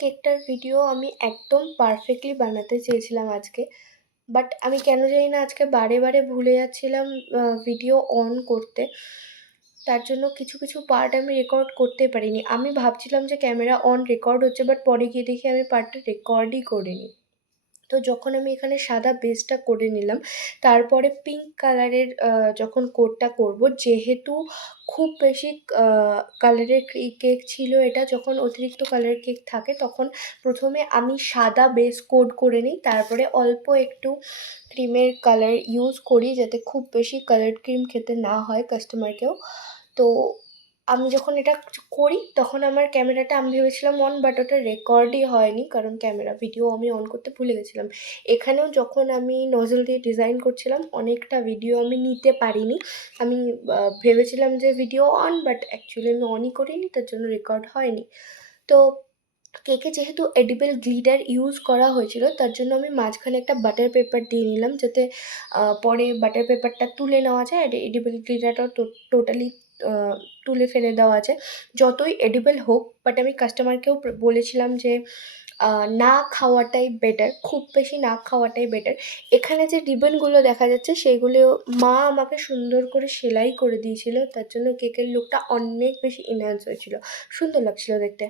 কেকটার video আমি একদম perfectly বানাতে চেয়েছিলাম আজকে। বাট আমি কেন জানি না আজকে বারে, বারে ভুলে যাচ্ছিলাম ভিডিও অন করতে। তার জন্য কিছু পার্ট আমি রেকর্ড করতেই পারিনি। আমি ভাবছিলাম যে ক্যামেরা অন রেকর্ড হচ্ছে, বাট পরে গিয়ে দেখি আমি পার্টটা রেকর্ডই করিনি। তো যখন আমি এখানে সাদা বেসটা করে নিলাম, তারপরে পিঙ্ক কালারের যখন কোটটা করব, যেহেতু খুব বেশি আ কালারের কেক ছিল এটা, যখন অতিরিক্ত কালারের কেক থাকে তখন প্রথমে আমি সাদা বেস কোট করে নিই। তারপরে অল্প একটু ক্রিমের কালার ইউজ করি যাতে খুব বেশি কালারড ক্রিম খেতে না হয় কাস্টমারকেও। তো আমি যখন এটা করি তখন আমার ক্যামেরাটা আমি ভেবেছিলাম অন, বাট ওটা রেকর্ডই হয়নি কারণ ভিডিও আমি অন করতে ভুলে গেছিলাম। এখানেও যখন আমি নজল দিয়ে ডিজাইন করছিলাম অনেকটা ভিডিও আমি নিতে পারিনি। আমি ভেবেছিলাম যে ভিডিও অন, বাট অ্যাকচুয়ালি আমি অনই করিনি, তার জন্য রেকর্ড হয়নি। তো কেকে যেহেতু এডিবল গ্লিটার ইউজ করা হয়েছিল তার জন্য আমি মাঝখানে একটা বাটার পেপার দিয়ে নিলাম যাতে পরে বাটার পেপারটা তুলে নেওয়া যায় আর এডিবল গ্লিটারটাও টোটালি তুলে ফেলে দেওয়া যায়। যতই এডিবল হোক, বাট আমি কাস্টমারকেও বলেছিলাম যে না খাওয়াটাই বেটার, খুব বেশি না খাওয়াটাই বেটার। এখানে যে রিবনগুলো দেখা যাচ্ছে সেগুলো মা আমাকে সুন্দর করে সেলাই করে দিয়েছিল, তার জন্য কেকের লুকটা অনেক বেশি এনহ্যান্স হয়েছিল, সুন্দর লাগছিল দেখতে।